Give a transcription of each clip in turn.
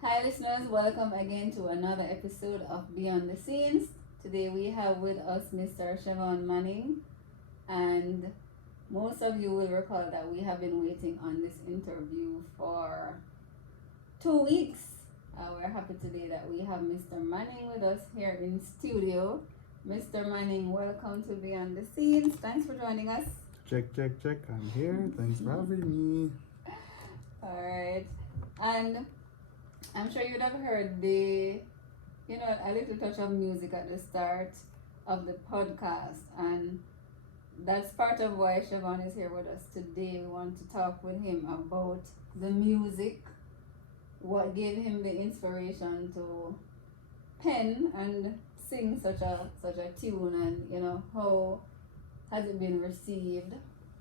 Hi, listeners. Welcome again to another episode of Beyond the Scenes. Today we have with us Mr. Chevaun Manning, and most of you will recall that we have been waiting on this interview for 2 weeks. We're happy today that we have Mr. Manning with us here in studio. Mr. Manning, welcome to Beyond the Scenes. Thanks for joining us. Check, check, check. I'm here. Thanks for having me. All right, and I'm sure you'd have heard a little touch of music at the start of the podcast, and that's part of why Chevaun is here with us today. We want to talk with him about the music, what gave him the inspiration to pen and sing such a tune, and how has it been received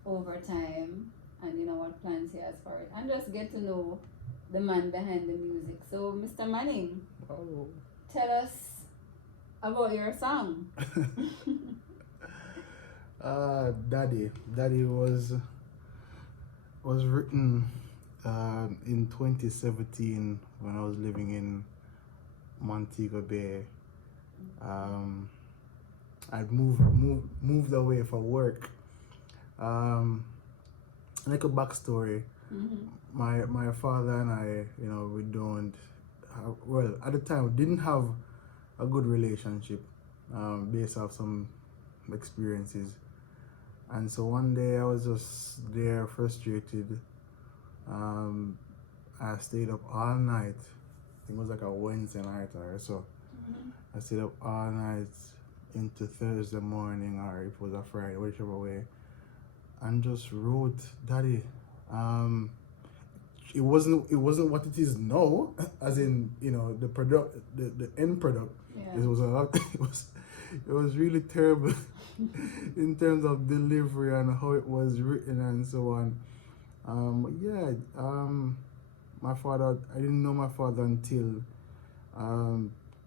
over time, and what plans he has for it, and just get to know the man behind the music. So, Mr. Manning, Oh. tell us about your song. Daddy was written in 2017 when I was living in Montego Bay. I'd moved away for work. Like a backstory. Mm-hmm. My father and I, we don't well, at the time we didn't have a good relationship, based off some experiences. And so one day I was just there frustrated. I stayed up all night. I think it was like a Wednesday night or so. Mm-hmm. I stayed up all night into Thursday morning, or if it was a Friday, whichever way, and just wrote, Daddy. It wasn't what it is now, as in the end product. Yeah. It was a lot. It was really terrible in terms of delivery and how it was written and so on. My father. I didn't know my father until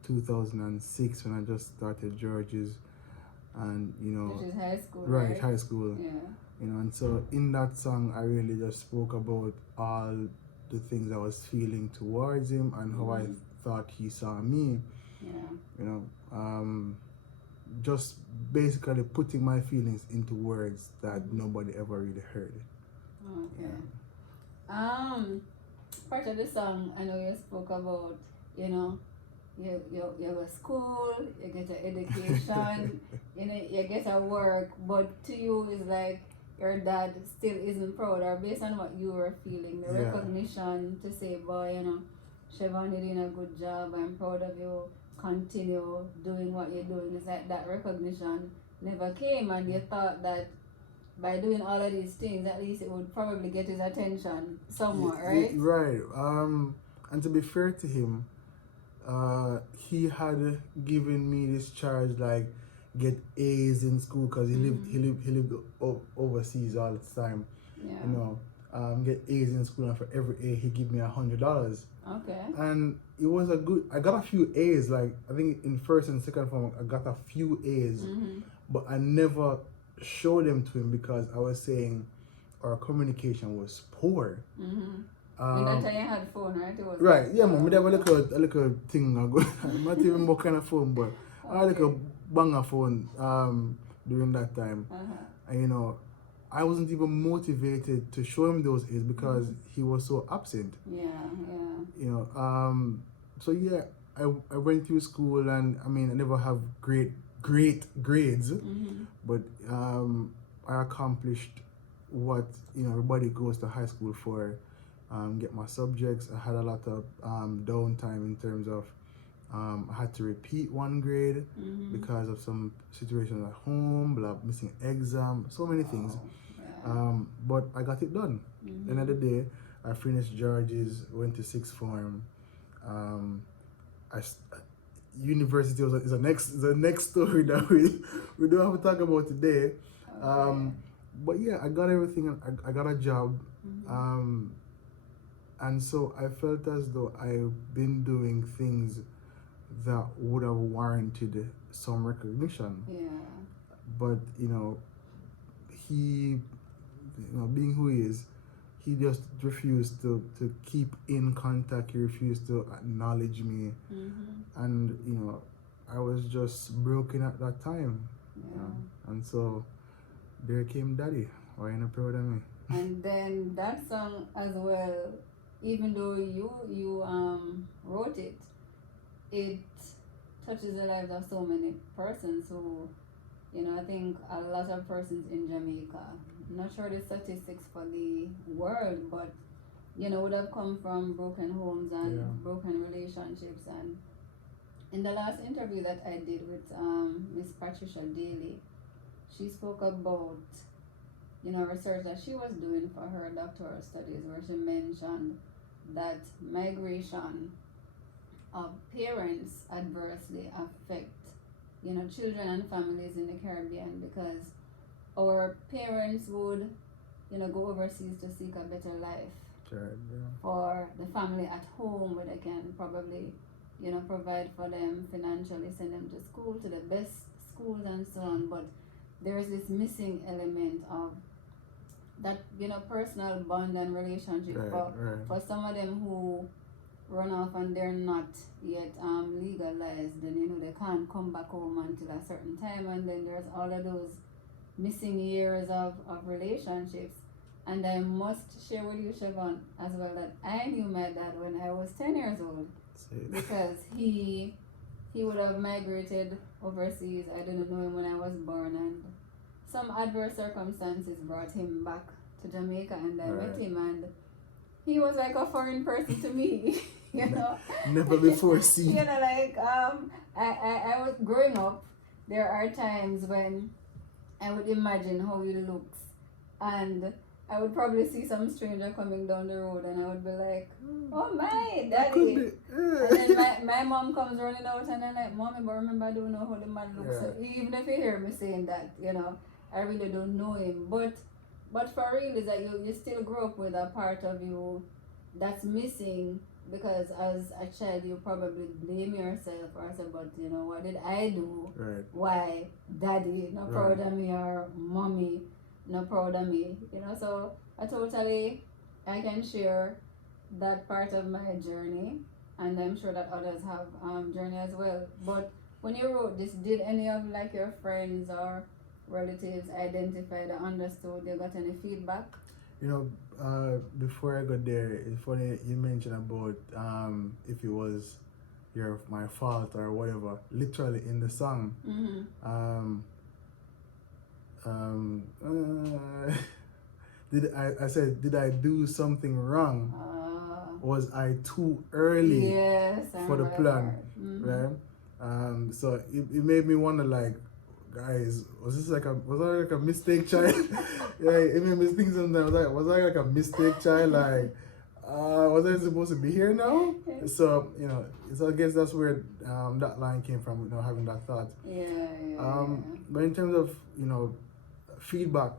2006 when I just started George's, and Which is high school, right, right? high school. Yeah. And so in that song I really just spoke about all the things I was feeling towards him and how I thought he saw me. Yeah. Just basically putting my feelings into words that nobody ever really heard. Okay. Part of the song, I know you spoke about, you go to school, you get an education, you get a work, but to you it's like your dad still isn't proud, or based on what you were feeling, the Yeah. recognition to say, boy, Chevaun, you're doing a good job, I'm proud of you, continue doing what you're doing. It's like that recognition never came, and you thought that by doing all of these things, at least it would probably get his attention somewhat, right? Right. And to be fair to him, he had given me this charge, like, get A's in school, because he lived overseas all the time. Yeah. Get A's in school, and for every A he give me $100. Okay. And it was I got a few A's, like I think in first and second form I got a few A's, but I never showed them to him because I was saying our communication was poor. In that time you had phone, right? It was Right, yeah, man. We have a little thing. I'm not even what kind of phone, but I had like a banger phone during that time. And I wasn't even motivated to show him those A's because he was so absent. Yeah. So yeah, I went through school, and I never have great grades, but I accomplished what everybody goes to high school for. Get my subjects. I had a lot of downtime in terms of I had to repeat one grade because of some situations at home, missing exam, so many things. But I got it done. End of the day, I finished George's, went to sixth form. University is the next story that we don't have to talk about today. But yeah, I got everything. I got a job. And so I felt as though I've been doing things that would have warranted some recognition. Yeah. But he, being who he is, he just refused to keep in contact. He refused to acknowledge me, and I was just broken at that time. And so there came Daddy. Why you not proud of me? And then that song as well, even though you wrote it, it touches the lives of so many persons who, I think a lot of persons in Jamaica, I'm not sure the statistics for the world, but would have come from broken homes and broken relationships. And in the last interview that I did with Miss Patricia Daly, she spoke about research that she was doing for her doctoral studies, where she mentioned that migration of parents adversely affect children and families in the Caribbean, because our parents would go overseas to seek a better life for the family at home, where they can probably provide for them financially, send them to school, to the best schools and so on. But there's this missing element of that personal bond and relationship for some of them who run off and they're not yet legalized, then they can't come back home until a certain time, and then there's all of those missing years of relationships. And I must share with you, Chevaun, as well, that I knew my dad when I was 10 years old, because he would have migrated overseas. I didn't know him when I was born, and some adverse circumstances brought him back to Jamaica, and I met him, and he was like a foreign person to me. Never before seen. I was growing up. There are times when I would imagine how he looks, and I would probably see some stranger coming down the road, and I would be like, "Oh my, Daddy!" And then my mom comes running out, and I'm like, "Mommy, but remember, I don't know how the man looks." So even if you hear me saying that, I really don't know him. But for real is that you still grow up with a part of you that's missing, because as a child you probably blame yourself or say, but what did I do? Right. Why Daddy not proud of me, or Mommy not proud of me? So I can share that part of my journey, and I'm sure that others have journey as well. But when you wrote this, did any of your friends or relatives identified or understood? You got any feedback? Before I got there, it's funny you mentioned about if it was my fault or whatever. Literally in the song, did I do something wrong? Was I too early for the plan? Right. So it made me wonder, like, guys, was I like a mistake child? It made me think sometimes, was I like a mistake child? Like, was I supposed to be here now? So, so I guess that's where that line came from, having that thought. But in terms of, feedback,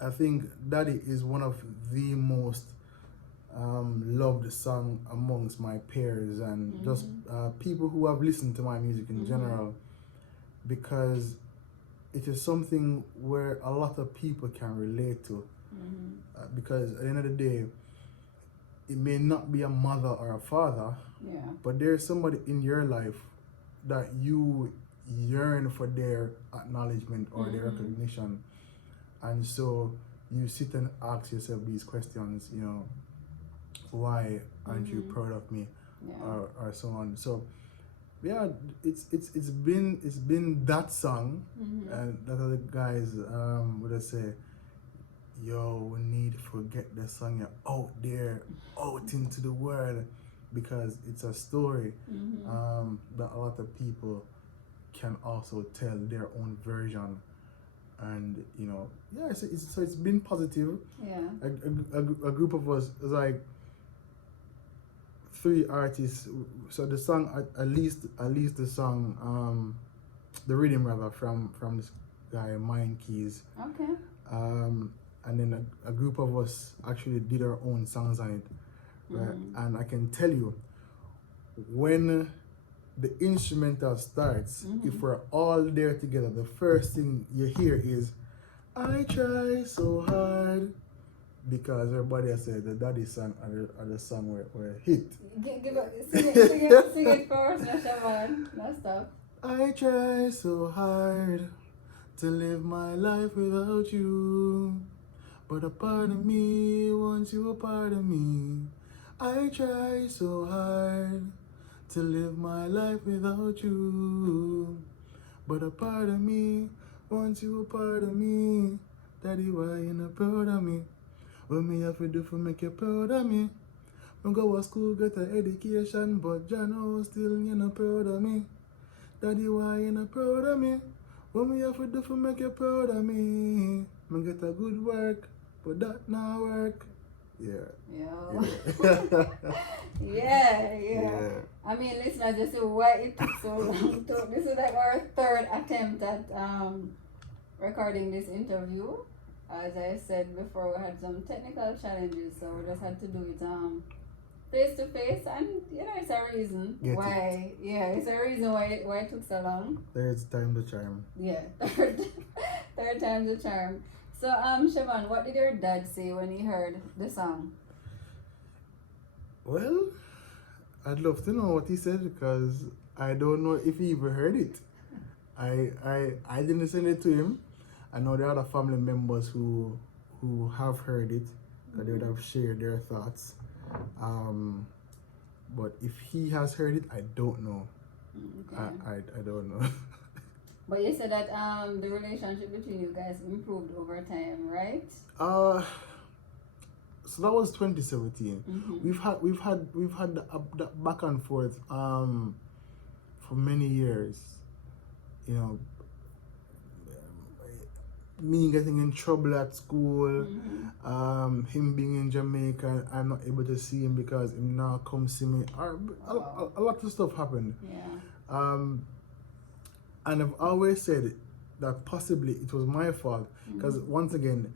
I think Daddy is one of the most loved song amongst my peers and just people who have listened to my music in general, because it is something where a lot of people can relate to. Because at the end of the day, it may not be a mother or a father, but there's somebody in your life that you yearn for their acknowledgement or their recognition, and so you sit and ask yourself these questions, why aren't you proud of me, or so on. So it's been that song, and that other guys would I say, yo, we need to get the song out there, out into the world, because it's a story that a lot of people can also tell their own version. And so it's been positive. A group of us, like 3 artists. So the song, at least the song, the rhythm rather, from this guy Mind Keys. Okay. And then a group of us actually did our own songs on it, right? And I can tell you, when the instrumental starts, if we're all there together, the first thing you hear is, I try so hard because everybody has said the daddy song are the song where hit. Sing it for us, no Chevaun. No stop. I try so hard to live my life without you, but a part of me wants you a part of me. I try so hard to live my life without you, but a part of me wants you a part of me. Daddy, why you not proud of me? What me have to do for make you proud of me? I go to school, get an education, but Jano still you not proud of me. Daddy, why you not proud of me? What me have to do for make you proud of me? I get a good work, but that not work. Yeah. Yo. Yeah. Yeah. I mean, listeners, just see why it took so long. This is like our third attempt at recording this interview. As I said before, we had some technical challenges, so we just had to do it face to face, and it's a reason why. Yeah, it's a reason why it took so long. There's time to charm. Yeah, third time's the charm. So Chevaun, what did your dad say when he heard the song? Well, I'd love to know what he said because I don't know if he even heard it. I didn't send it to him. I know there are other family members who have heard it, that they would have shared their thoughts. But if he has heard it, I don't know. Okay. I don't know. But you said that the relationship between you guys improved over time, right? So that was 2017. Mm-hmm. We've had that back and forth for many years. Me getting in trouble at school, him being in Jamaica, I'm not able to see him because him now come see me. A lot of stuff happened. Yeah. And I've always said that possibly it was my fault because once again,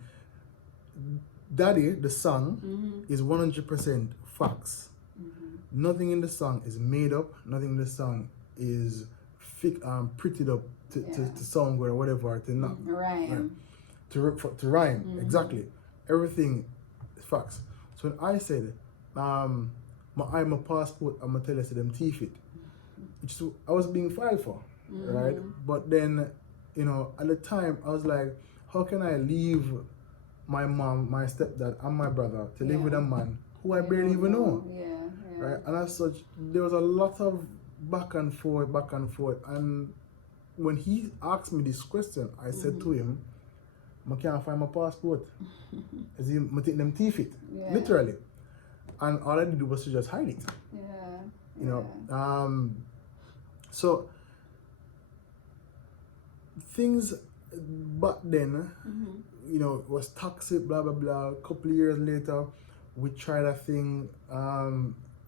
Daddy, the song, is 100% facts. Nothing in the song is made up. Nothing in the song is prettied up to sound good or whatever, to not rhyme. To rhyme. Exactly. Everything is facts. So when I said, I'm a passport, I'm gonna tell you to them teeth it, which I was being filed for, right? But then, at the time I was like, how can I leave my mom, my stepdad, and my brother to live with a man who I barely even know? Right? And as such, there was a lot of back and forth, and when he asked me this question, I said to him, I can't find my passport. As in, I take them teeth it, literally. And all I did was to just hide it. So things back then, was toxic, blah blah blah. A couple of years later, we tried a thing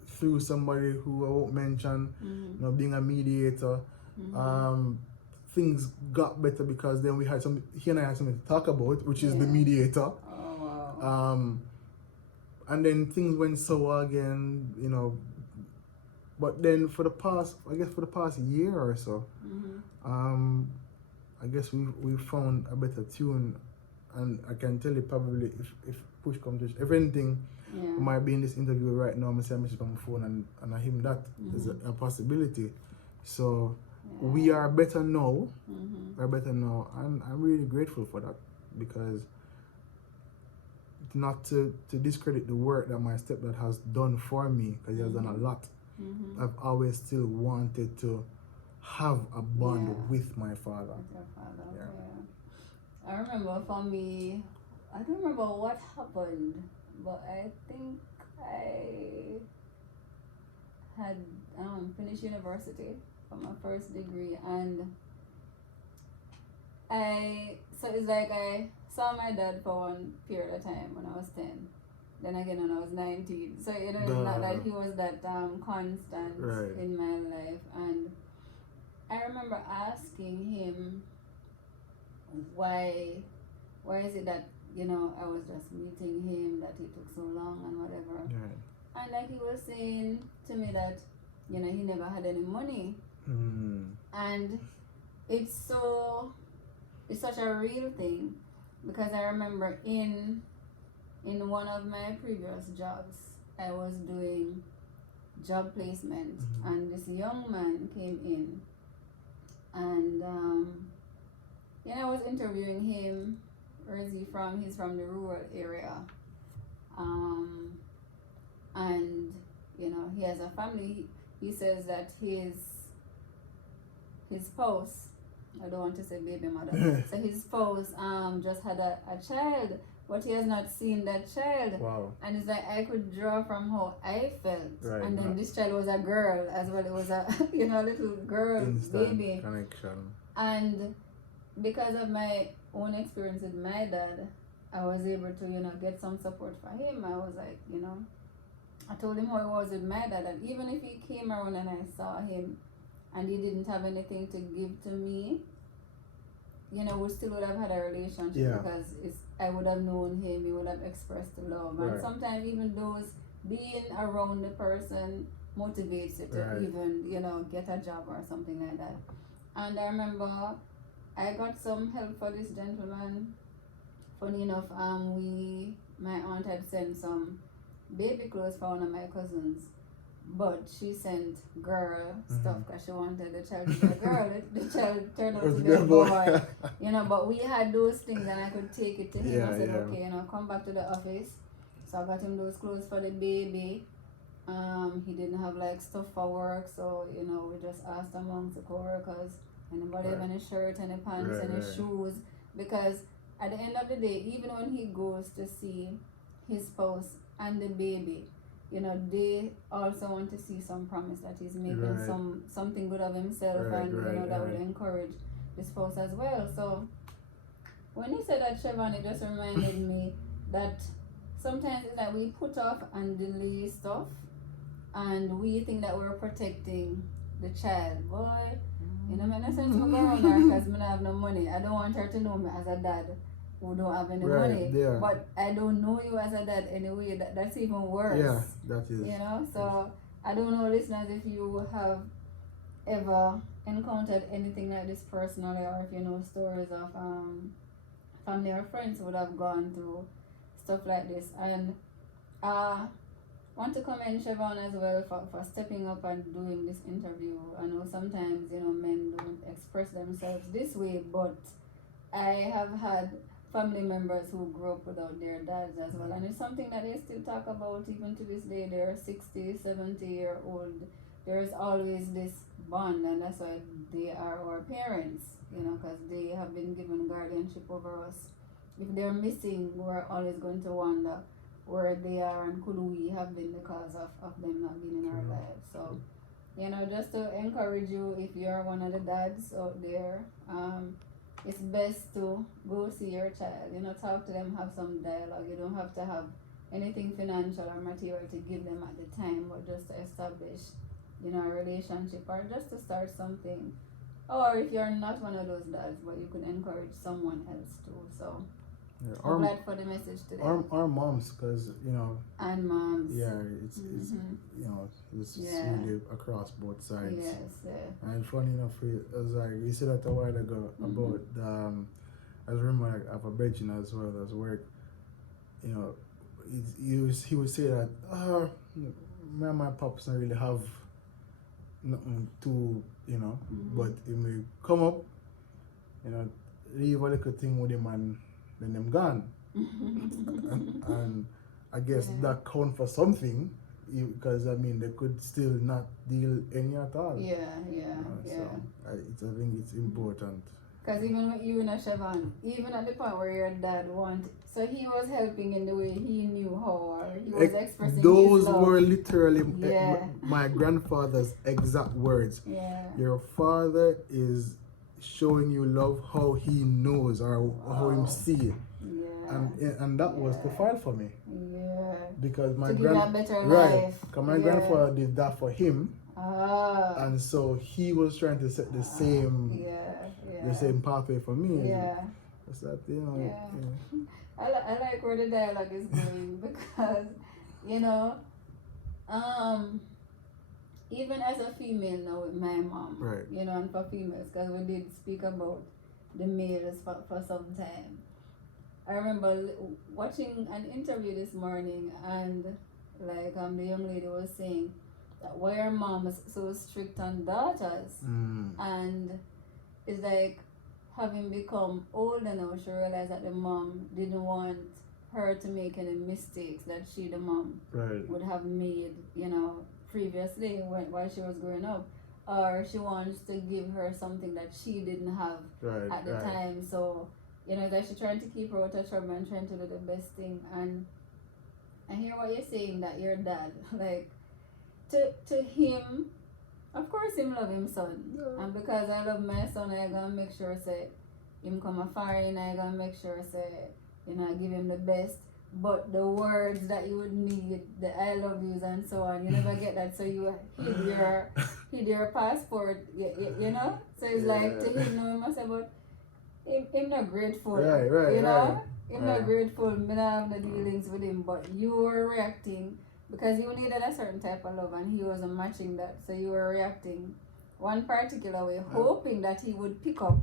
through somebody who I won't mention, being a mediator. Things got better because then he and I had something to talk about, which is the mediator. Oh, wow. And then things went sour again, but then for the past year or so, I guess we've found a better tune, and I can tell you probably if push comes to if anything, I might be in this interview right now, I'm saying message on my phone and I him that is a possibility. So we are better now. We're better now, and I'm really grateful for that, because not to discredit the work that my stepdad has done for me, because he has done a lot. I've always still wanted to have a bond with my father. With your father, I remember for me, I don't remember what happened, but I think I had finished university for my first degree, and so it's like I saw my dad for one period of time when I was 10, then again when I was 19, so it's not that he was that constant in my life. And I remember asking him why is it that I was just meeting him, that he took so long and whatever, and like he was saying to me that he never had any money. And it's such a real thing, because I remember in in one of my previous jobs, I was doing job placement, and this young man came in, and I was interviewing him. Where is he from? He's from the rural area, and he has a family. He says that his spouse, I don't want to say baby mother, so his spouse just had a child, but he has not seen that child. Wow. And it's like I could draw from how I felt. Right. And then this child was a girl as well. It was a little girl baby. Connection. And because of my own experience with my dad, I was able to, get some support for him. I was like, I told him how it was with my dad, and even if he came around and I saw him and he didn't have anything to give to me, we still would have had a relationship, because I would have known him, he would have expressed love. And sometimes even those being around the person motivates you to even, get a job or something like that. And I remember I got some help for this gentleman. Funny enough, my aunt had sent some baby clothes for one of my cousins, but she sent girl stuff because she wanted the child to be a girl. The child turned out to be a boy. But we had those things, and I could take it to him. I said, okay, come back to the office. So I got him those clothes for the baby. He didn't have like stuff for work, so we just asked amongst the co-workers, anybody have any shirt, any pants, any shoes, because at the end of the day, even when he goes to see his spouse and the baby, they also want to see some promise that he's making something good of himself, and that will encourage the spouse as well. So when he said that, Chevaun, it just reminded me that sometimes it's like we put off and delay stuff, and we think that we're protecting the child. Boy, make no sense to go around her because I don't have no money. I don't want her to know me as a dad who don't have any money. Yeah. But I don't know you as a dad anyway. That's even worse. Yeah, that is. So I don't know, listeners, if you have ever encountered anything like this personally, or if you know stories of family or friends who would have gone through stuff like this. And want to commend Chevaun as well for stepping up and doing this interview. I know sometimes men don't express themselves this way, but I have had family members who grew up without their dads as well, and it's something that they still talk about even to this day. They're 60, 70-year-old. There's always this bond, and that's why they are our parents, because they have been given guardianship over us. If they're missing, we're always going to wonder where they are and could we have been the cause of them not being in our lives. So, just to encourage you, if you're one of the dads out there, it's best to go see your child, talk to them, have some dialogue. You don't have to have anything financial or material to give them at the time, but just to establish, a relationship, or just to start something. Or if you're not one of those dads, but you can encourage someone else too. So I'm glad for the message today. Our moms, because and moms. Yeah, it's it's really across both sides. Yes, yeah. And funny enough, as you said that a while ago about I remember I have a bedroom as well as work. He would say that me and my pops don't really have nothing to but he may come up, leave a little thing with him and then them gone. and I guess that count for something, because they could still not deal any at all. Yeah. So I think it's important. Because even with you and Chevaun, even at the point where your dad wanted, so he was helping in the way he knew how, or he was expressing those his love. were literally my grandfather's exact words. Yeah. Your father is showing you love how he knows, or how he see it. Yeah. And that was the fight for me. Yeah. Because my my grandfather did that for him. And so he was trying to set the same the same pathway for me. Yeah. It's that, I like where the dialogue is going because, even as a female now with my mom, right. And for females, because we did speak about the males for some time. I remember watching an interview this morning, and like the young lady was saying that why her mom is so strict on daughters, and it's like having become older now, she realized that the mom didn't want her to make any mistakes that she, the mom, would have made, previously while she was growing up, or she wants to give her something that she didn't have at the time. So that she's trying to keep her out of trouble and trying to do the best thing. And I hear what you're saying, that your dad, like, to him, of course him love him son. Yeah. And because I love my son, I gonna make sure say him come a foreign, I gonna make sure say, I give him the best. But the words that you would need, the I love yous and so on, you never get that. So you hid your passport, you know? So it's like, to him, no, he must say, but him not grateful, you know? Him not grateful, me not have the dealings with him, but you were reacting because you needed a certain type of love and he wasn't matching that. So you were reacting one particular way, hoping that he would pick up.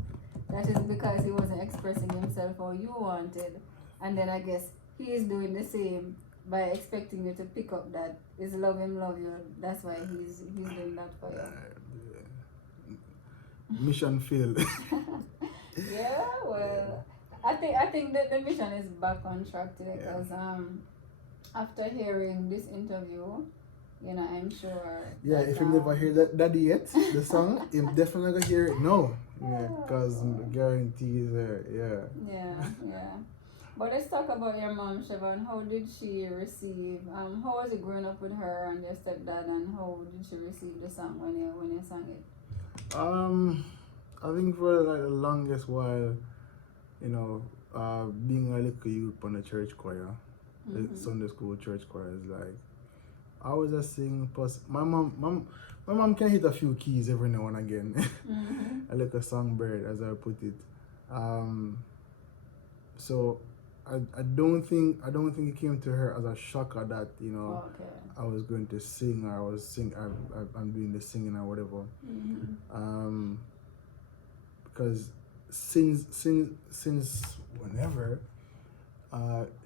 That is because he wasn't expressing himself how you wanted. And then I guess he is doing the same by expecting you to pick up that is love him, love you. That's why he's doing that for you. Mission failed. Yeah, well, I think that the mission is back on track today because after hearing this interview, I'm sure. Yeah, if you never hear that Daddy yet, the song, you're definitely gonna hear it now. Yeah, because guarantees, Yeah. But let's talk about your mom, Chevaun. How did she receive? How was it growing up with her and your stepdad, and how did she receive the song when you sang it? I think for like the longest while, being a little youth on the church choir, the Sunday school church choir is like, I was just sing. Plus, my mom can hit a few keys every now and again. I like a songbird, as I put it. So I don't think it came to her as a shocker that I was going to sing, or I'm doing the singing or whatever. Because since whenever,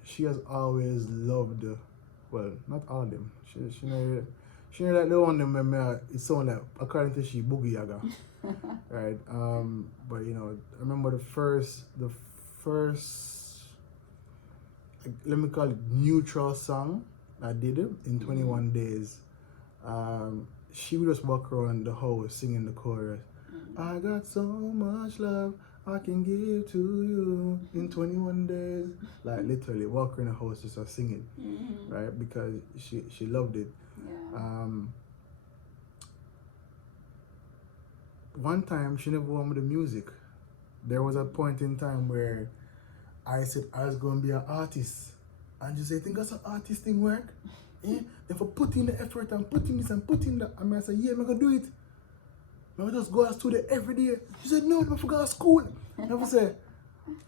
she has always loved. Well, not all of them. She know that the one them it sound like, according to she, Boogie Yaga. Right? But I remember the first let me call it neutral song I did in 21 days. She would just walk around the house singing the chorus. I got so much love I can give to you in 21 days. Like literally walk around the house just singing, right? Because she loved it. Yeah. One time she never wanted the music. There was a point in time where I said I was going to be an artist, and she said, "Think that's an artist thing work? If I put in the effort and put in this and put in that," and I said, "Yeah, I'm gonna do it. I just go to study every day." She said, "No, I forgot school." And I said,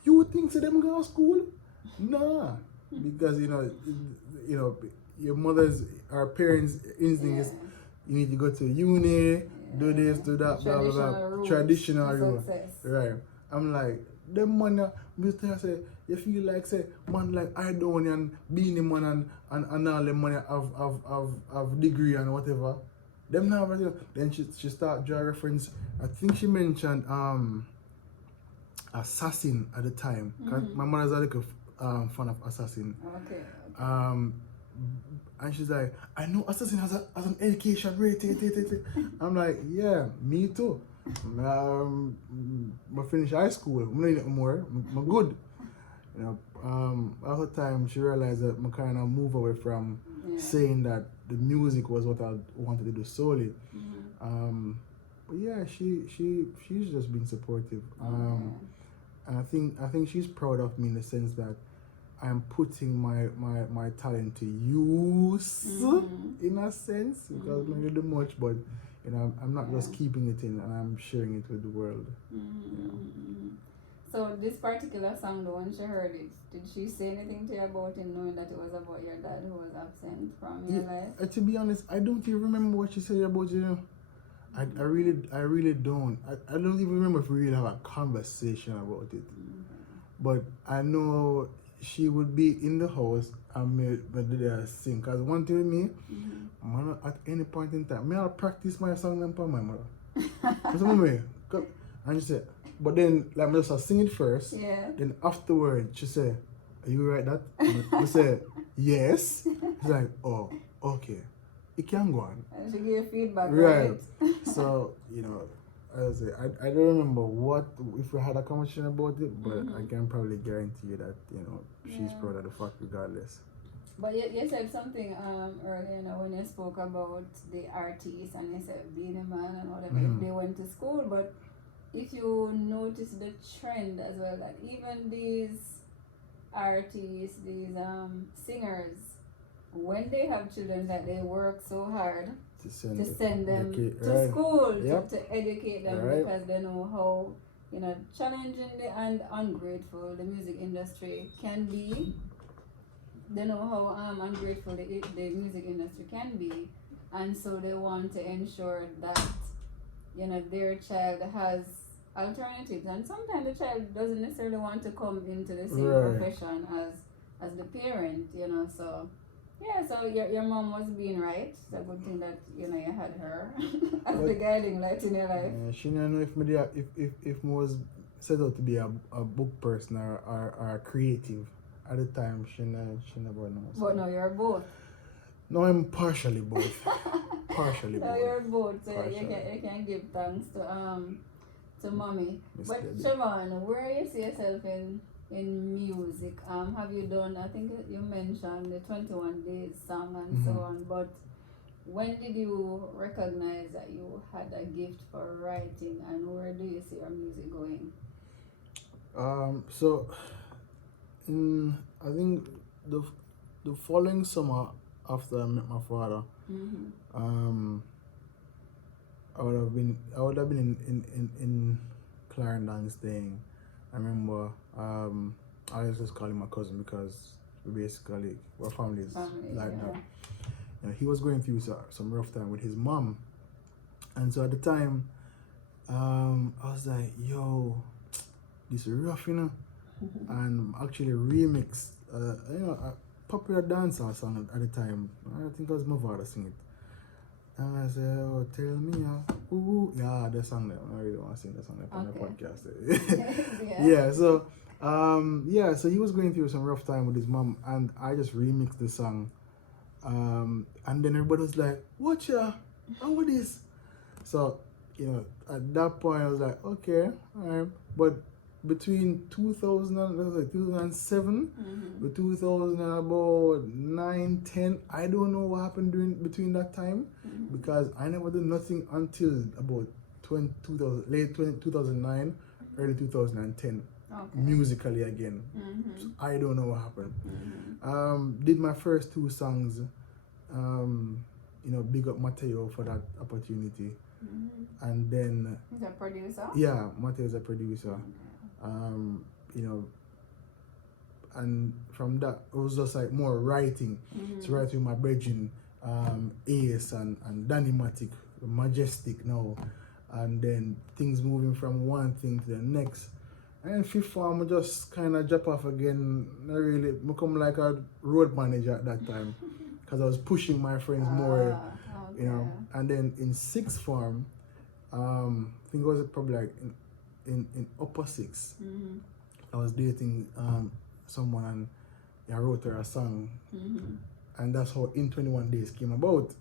"You think so them go to school?" Nah, because your mother's, our parents' instinct is you need to go to uni, do this, do that, blah blah blah. Traditional rule, right? I'm like, them man, Mr. say, you feel like say man like I don't and beanie man and all them money of degree and whatever. Them now, then she start draw reference. I think she mentioned Assassin at the time. My mother's a little fan of Assassin. Okay. And she's like, I know Assassin has an education rate. I'm like, yeah, me too. I finished high school. I'm not anything more. I'm good. After time, she realized that I kind of move away from saying that the music was what I wanted to do solely. But yeah, she's just been supportive. And I think she's proud of me in the sense that I'm putting my talent to use in a sense, because I'm not do much, but I'm not just keeping it in, and I'm sharing it with the world. So this particular song, the one she heard it, did she say anything to you about it, knowing that it was about your dad who was absent from your life? To be honest, I don't even remember what she said about it. I really don't. I don't even remember if we really have a conversation about it. But I know, she would be in the house and me there sing. Cause one thing with me, man, at any point in time, I'll practice my song them for my mother. That's what I mean. And she said, but then like me just sing it first. Yeah. Then afterwards she said, "Are you right that?" I said, "Yes." She's like, "Oh, okay. It can go on." And she gave feedback, Right. right? So, I don't remember what if we had a conversation about it, but I can probably guarantee you that, she's proud of the fact regardless. But you said something earlier, when you spoke about the artists and you said being a man and whatever, if they went to school, but if you notice the trend as well, that even these artists, these singers, when they have children, that they work so hard to send them to school, to educate them, because they know how challenging and ungrateful the music industry can be. They know how ungrateful the music industry can be, and so they want to ensure that their child has alternatives. And sometimes the child doesn't necessarily want to come into the same profession as the parent, so yeah, so your mom was being right. It's a good thing that you had her as the guiding light in your life. She didn't know if I was set out to be a book person or a creative. At the time, she never knows. But no, you're both. No, I'm partially both. Partially no, both. you're both. So you can give thanks to mommy. But Chevaun, where you see yourself in music? Have you done? I think you mentioned the 21 Days song and so on. But when did you recognize that you had a gift for writing, and where do you see your music going? So. I think the following summer after I met my father, I would have been in Clarendon staying. I remember I was just calling my cousin because basically our family is like that. He was going through some rough time with his mom, and so at the time, I was like, "Yo, this is rough, and actually remixed a popular dancehall song at the time. I think it was my father sing it. And I said, "Oh, tell me, ooh, yeah, the song there. I really want to sing the song there on the podcast." So he was going through some rough time with his mom, and I just remixed the song. And then everybody was like, "What ya? How with this?" So, at that point I was like, "Okay, alright." But between 2007 to 2009, 10, I don't know what happened between that time, because I never did nothing until about late 2009, early 2010, musically again. So I don't know what happened. Did my first 2 songs, big up Mateo for that opportunity. And then he's a producer? Yeah, Mateo is a producer. And from that it was just like more writing. So writing with my brethren, Ace and Danny Matic, Majestic now, and then things moving from one thing to the next. And 5th form I just kind of drop off again. Not really become like a road manager at that time, because I was pushing my friends more, And then in 6th form, I think it was probably like in upper 6, I was dating someone, and I wrote her a song, and that's how In 21 Days came about.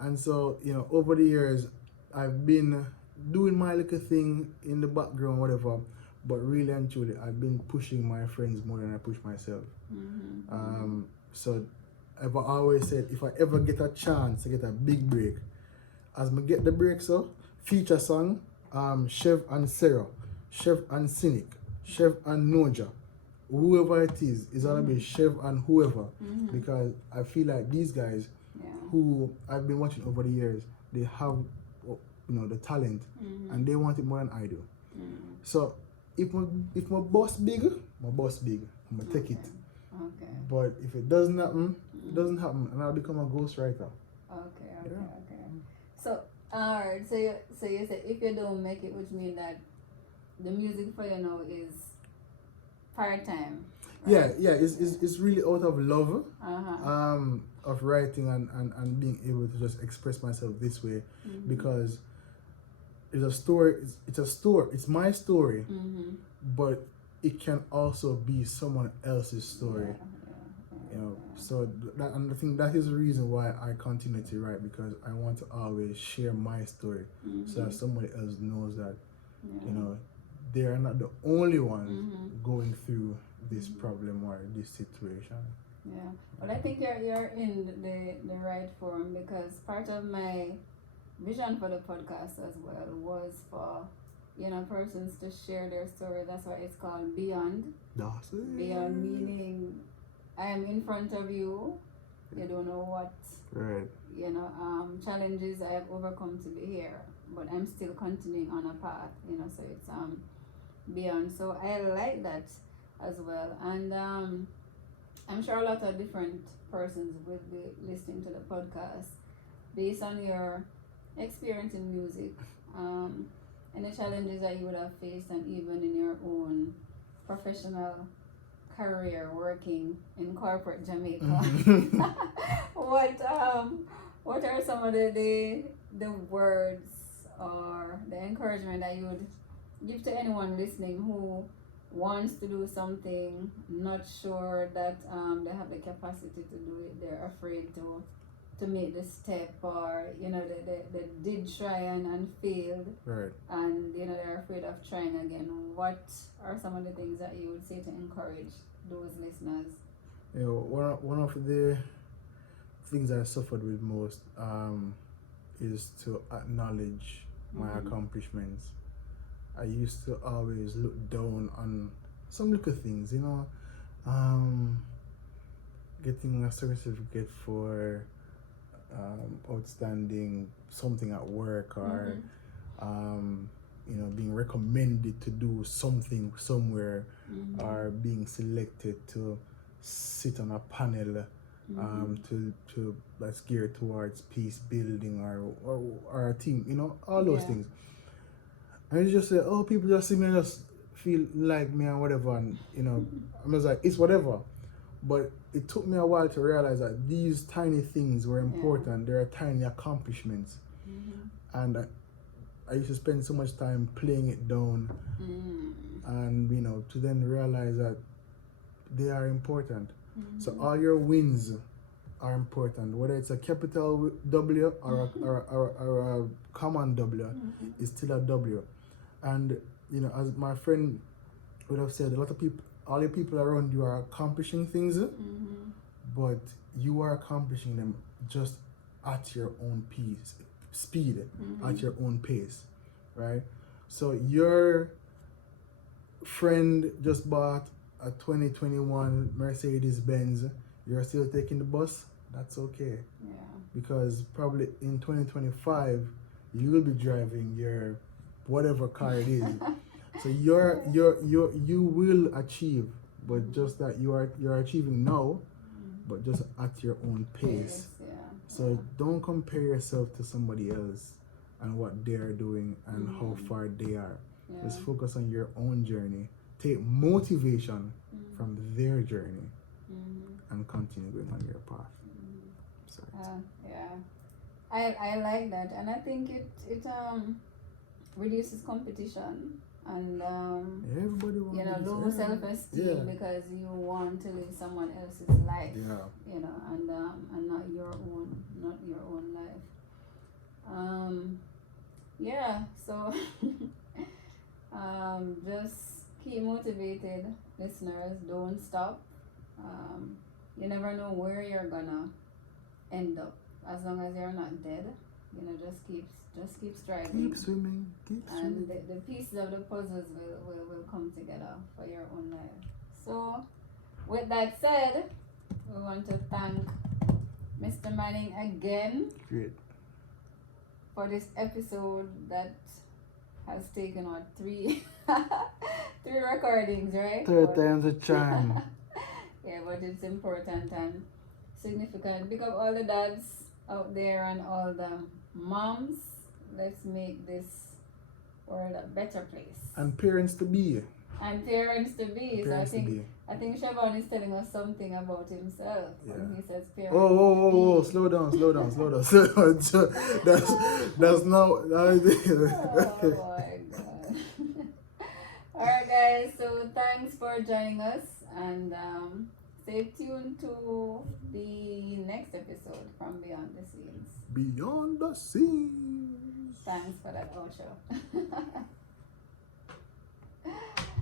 And so over the years I've been doing my little thing in the background, whatever, but really and truly I've been pushing my friends more than I push myself. So I've always said, if I ever get a chance to get a big break, as me get the break, so feature song, Chevv and Sarah, Chevv and Cynic, Chevv and Noja, whoever it is gonna be Chevv and whoever, because I feel like these guys who I've been watching over the years, they have the talent, and they want it more than I do. So if my boss big, I'm gonna take it. But if it doesn't happen, it doesn't happen, and I'll become a ghostwriter. Okay. So alright, so you said if you don't make it, which means that the music for you now is part-time. Yeah, it's really out of love Uh-huh. of writing and being able to just express myself this way, because it's a story. It's my story, but it can also be someone else's story. You know, so that, and I think that is the reason why I continue to write, because I want to always share my story, so that somebody else knows that you know they are not the only ones going through this problem or this situation. Yeah, but I think you're in the right forum, because part of my vision for the podcast as well was for persons to share their story. That's why it's called Beyond. That's it. Beyond meaning I am in front of you. You don't know what Right. challenges I have overcome to be here, but I'm still continuing on a path. So it's beyond. So I like that as well, and I'm sure a lot of different persons will be listening to the podcast based on your experience in music, and the challenges that you would have faced, and even in your own professional career working in corporate Jamaica. What are some of the words or the encouragement that you would give to anyone listening who wants to do something, not sure that they have the capacity to do it, they're afraid to make the step, or they did try and failed, Right. and they're afraid of trying again? What are some of the things that you would say to encourage those listeners? One of the things I suffered with most is to acknowledge my accomplishments. I used to always look down on some little things, getting a certificate for outstanding something at work, or being recommended to do something somewhere, or being selected to sit on a panel to that's geared towards peace building, or a team, all those things. And you just say, oh, people just see me and just feel like me and whatever, and I was like, it's whatever. But it took me a while to realize that these tiny things were important. There are tiny accomplishments, and I used to spend so much time playing it down, and to then realize that they are important. So all your wins are important, whether it's a capital W or a common W, it's still a W. And as my friend would have said, a lot of people, all the people around you are accomplishing things, but you are accomplishing them just at your own speed, at your own pace, right? So your friend just bought a 2021 Mercedes Benz, you're still taking the bus, that's okay. Yeah. Because probably in 2025 you will be driving your whatever car it is. So you will achieve, but just that you're achieving now, but just at your own pace. So don't compare yourself to somebody else and what they're doing and how far they are. Just focus on your own journey. Take motivation from their journey and continue going on your path. I like that, and I think it reduces competition, and everybody wants low self-esteem, because you want to live someone else's life, and not your own life. So just keep motivated, listeners. Don't stop. You never know where you're gonna end up. As long as you're not dead, just keep striving. Keep swimming. And the pieces of the puzzles will come together for your own life. So, with that said, we want to thank Mr. Manning again. Great. For this episode that has taken on three recordings, right? Third time's a charm. Yeah, but it's important and significant. Pick up all the dads out there and all the moms. Let's make this world a better place. And parents to be. And parents to be. Parents So to be. I think Chevaun is telling us something about himself when he says parents. Oh, slow down. So that's not. Oh my god. Alright guys, so thanks for joining us and stay tuned to the next episode from Beyond the Scenes. Beyond the Scenes. Thanks for that outro.